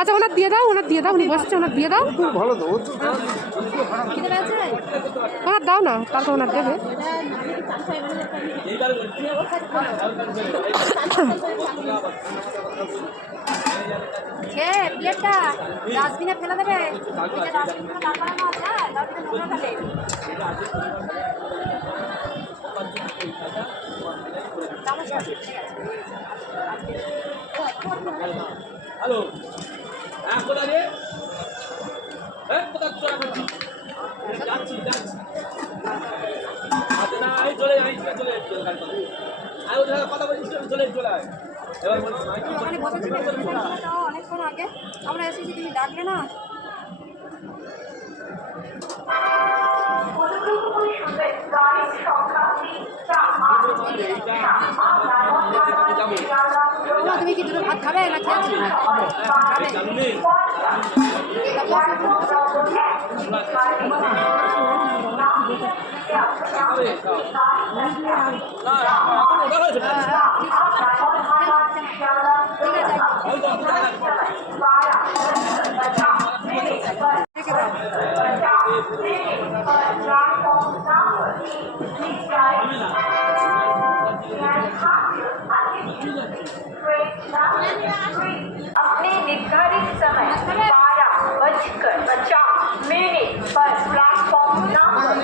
আচ্ছা ওনার দিয়ে দাও, উনি বসছে, ওনার দিয়ে দাও। ভালো তো ওনার দাও না, তারপর ওনার দেবে। প্লেটটা ডাস্টবিনে ফেলে দেবে। হ্যালো, হ্যাঁ কোথা রে? হ্যাঁ কোথা চলে যাচ্ছি? যাচ্ছি আচ্ছা না এই চলে আয় আর ওদের কথা বলছিস চলে আয় এবার বলছি ওখানে বসেছি অনেকক্ষণ আগে আমরা এসেছি, তুমি ডাকলে না। তুমি কি দুটো ভাত খাবে না খেয়েছি? अपने निर्धारित समय 12:50 पर प्लेटफॉर्म नंबर